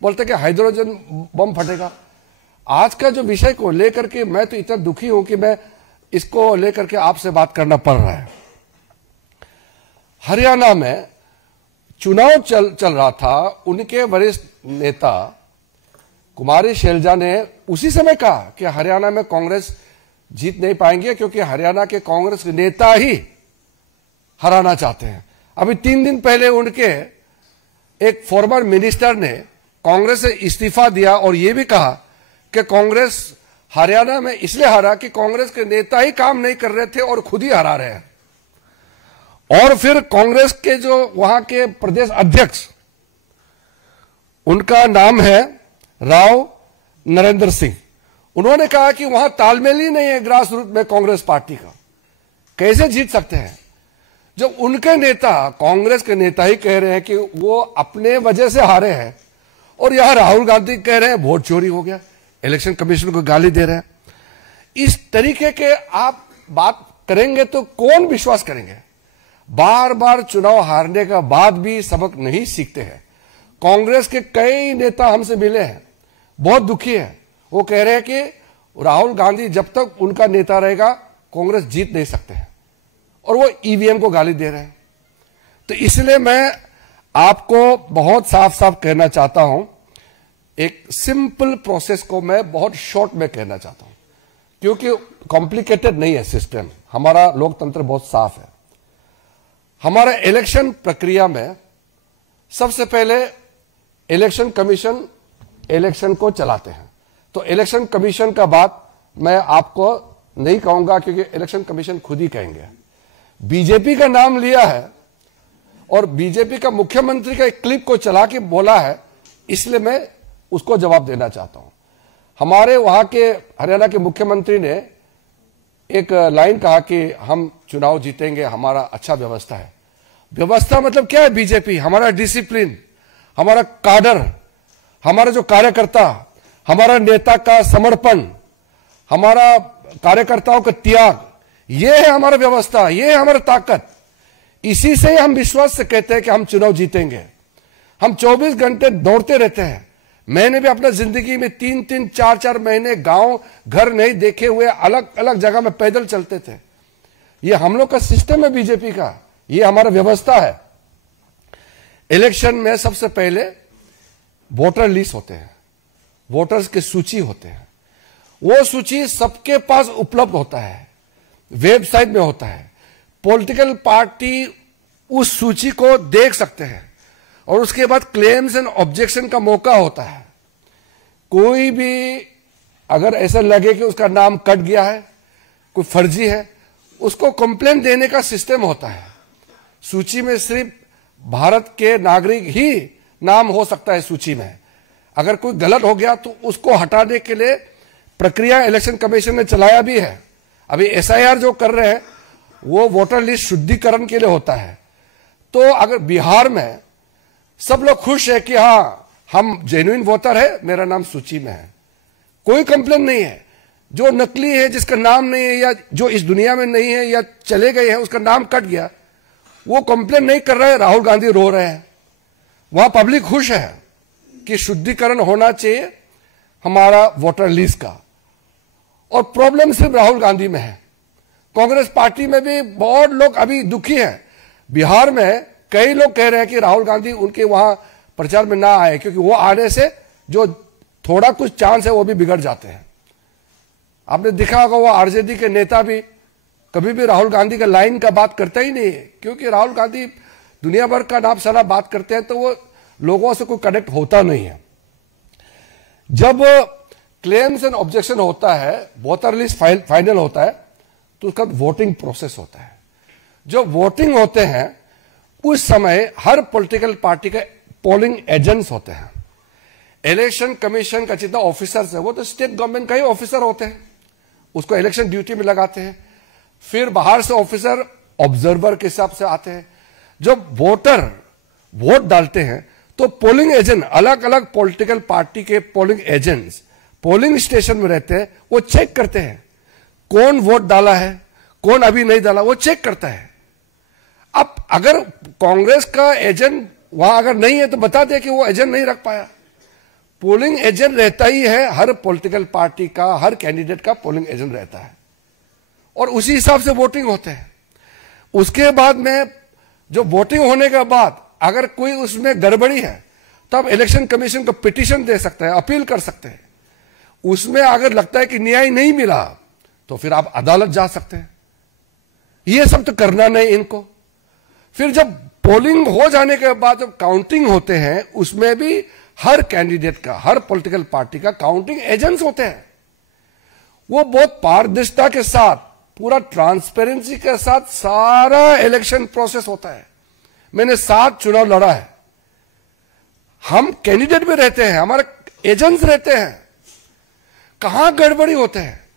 बोलते कि hydrogen bomb फटेगा। आज का जो विषय को लेकर के मैं तो इतना दुखी हूं कि मैं इसको लेकर के आपसे बात करना पड़ रहा है। हरियाणा में चुनाव चल रहा था, उनके वरिष्ठ नेता कुमारी शैलजा ने उसी समय कहा कि हरियाणा में कांग्रेस जीत नहीं पाएंगे क्योंकि हरियाणा के कांग्रेस के नेता ही हराना चाहते हैं। अभी 3 दिन पहले उनके एक फॉर्मर मिनिस्टर ने कांग्रेस से इस्तीफा दिया और यह भी कहा कि कांग्रेस हरियाणा में इसलिए हारा कि कांग्रेस के नेता ही काम नहीं कर रहे थे और खुद ही हरा रहे हैं। और फिर कांग्रेस के जो वहां के प्रदेश अध्यक्ष, उनका नाम है राव नरेंद्र सिंह, उन्होंने कहा कि वहां तालमेल ही नहीं है ग्रास रूट में कांग्रेस पार्टी का, कैसे जीत सकते हैं। जब उनके नेता, कांग्रेस के नेता ही कह रहे हैं कि वो अपने वजह से हारे हैं, और यहां राहुल गांधी कह रहे हैं वोट चोरी हो गया, इलेक्शन कमीशन को गाली दे रहे हैं। इस तरीके के आप बात करेंगे तो कौन विश्वास करेंगे। बार बार चुनाव हारने का बाद भी सबक नहीं सीखते हैं। कांग्रेस के कई नेता हमसे मिले हैं, बहुत दुखी है। वो कह रहे हैं कि राहुल गांधी जब तक उनका नेता रहेगा कांग्रेस जीत नहीं सकते हैं, और वो ईवीएम को गाली दे रहे हैं। तो इसलिए मैं आपको बहुत साफ साफ कहना चाहता हूं, एक सिंपल प्रोसेस को मैं बहुत शॉर्ट में कहना चाहता हूं, क्योंकि कॉम्प्लिकेटेड नहीं है सिस्टम। हमारा लोकतंत्र बहुत साफ है। हमारा इलेक्शन प्रक्रिया में सबसे पहले इलेक्शन कमीशन इलेक्शन को चलाते हैं। तो इलेक्शन कमीशन का बात मैं आपको नहीं कहूंगा, क्योंकि इलेक्शन कमीशन खुद ही कहेंगे। बीजेपी का नाम लिया है और बीजेपी का मुख्यमंत्री का एक क्लिप को चला के बोला है, इसलिए मैं उसको जवाब देना चाहता हूं। हमारे वहां के हरियाणा के मुख्यमंत्री ने एक लाइन कहा कि हम चुनाव जीतेंगे, हमारा अच्छा व्यवस्था है। व्यवस्था मतलब क्या है बीजेपी? हमारा डिसिप्लिन, हमारा काडर, हमारा जो कार्यकर्ता, हमारा नेता का समर्पण, हमारा कार्यकर्ताओं का त्याग, ये है हमारा व्यवस्था, ये है हमारी ताकत। इसी से हम विश्वास से कहते हैं कि हम चुनाव जीतेंगे। हम 24 घंटे दौड़ते रहते हैं। मैंने भी अपना जिंदगी में 3-3, 4-4 महीने गांव घर नहीं देखे हुए अलग अलग जगह में पैदल चलते थे। ये हम लोग का सिस्टम है बीजेपी का, ये हमारा व्यवस्था है। इलेक्शन में सबसे पहले वोटर लिस्ट होते हैं, वोटर्स की सूची होते हैं। वो सूची सबके पास उपलब्ध होता है, वेबसाइट में होता है। पॉलिटिकल पार्टी उस सूची को देख सकते हैं और उसके बाद क्लेम्स एंड ऑब्जेक्शन का मौका होता है। कोई भी अगर ऐसा लगे कि उसका नाम कट गया है, कोई फर्जी है, उसको कंप्लेंट देने का सिस्टम होता है। सूची में सिर्फ भारत के नागरिक ही नाम हो सकता है सूची में। अगर कोई गलत हो गया तो उसको हटाने के लिए प्रक्रिया इलेक्शन कमीशन ने चलाया भी है। अभी एसआईआर जो कर रहे हैं वो वोटर लिस्ट शुद्धिकरण के लिए होता है। तो अगर बिहार में सब लोग खुश है कि हाँ हम जेन्युइन वोटर है, मेरा नाम सूची में है, कोई कंप्लेन नहीं है। जो नकली है, जिसका नाम नहीं है या जो इस दुनिया में नहीं है या चले गए हैं, उसका नाम कट गया, वो कंप्लेन नहीं कर रहा है, राहुल गांधी रो रहे हैं। वहां पब्लिक खुश है कि शुद्धिकरण होना चाहिए हमारा वोटर लिस्ट का। और प्रॉब्लम सिर्फ राहुल गांधी में है। कांग्रेस पार्टी में भी बहुत लोग अभी दुखी हैं। बिहार में कई लोग कह रहे हैं कि राहुल गांधी उनके वहां प्रचार में ना आए, क्योंकि वो आने से जो थोड़ा कुछ चांस है वो भी बिगड़ जाते हैं। आपने देखा होगा वो आरजेडी के नेता भी कभी भी राहुल गांधी का लाइन का बात करता ही नहीं है, क्योंकि राहुल गांधी दुनिया भर का नाम सारा बात करते हैं तो वो लोगों से कोई कनेक्ट होता नहीं है। जब क्लेम्स एंड ऑब्जेक्शन होता है, वोटर लिस्ट फाइनल होता है, तो उसका वोटिंग प्रोसेस होता है। जो वोटिंग होते हैं उस समय हर पॉलिटिकल पार्टी के पोलिंग एजेंट्स होते हैं। इलेक्शन कमीशन का जितना ऑफिसर्स है वो तो स्टेट गवर्नमेंट का ही ऑफिसर होते हैं, उसको इलेक्शन ड्यूटी में लगाते हैं। फिर बाहर से ऑफिसर ऑब्जर्वर के हिसाब से आते हैं। जब वोटर वोट डालते हैं तो पोलिंग एजेंट, अलग अलग पॉलिटिकल पार्टी के पोलिंग एजेंट्स पोलिंग स्टेशन में रहते हैं। वो चेक करते हैं कौन वोट डाला है, कौन अभी नहीं डाला, वो चेक करता है। अब अगर कांग्रेस का एजेंट वहां अगर नहीं है तो बता दे कि वो एजेंट नहीं रख पाया। पोलिंग एजेंट रहता ही है, हर पॉलिटिकल पार्टी का, हर कैंडिडेट का पोलिंग एजेंट रहता है और उसी हिसाब से वोटिंग होते हैं। उसके बाद में जो वोटिंग होने के बाद अगर कोई उसमें गड़बड़ी है तब इलेक्शन कमीशन को पिटीशन दे सकते हैं, अपील कर सकते हैं। उसमें अगर लगता है कि न्याय नहीं मिला तो फिर आप अदालत जा सकते हैं। ये सब तो करना नहीं इनको। फिर जब पोलिंग हो जाने के बाद जब काउंटिंग होते हैं उसमें भी हर कैंडिडेट का, हर पॉलिटिकल पार्टी का काउंटिंग एजेंट्स होते हैं। वो बहुत पारदर्शिता के साथ, पूरा ट्रांसपेरेंसी के साथ सारा इलेक्शन प्रोसेस होता है। मैंने 7 चुनाव लड़ा है। हम कैंडिडेट भी रहते हैं, हमारे एजेंट्स रहते हैं। कहां गड़बड़ी होते हैं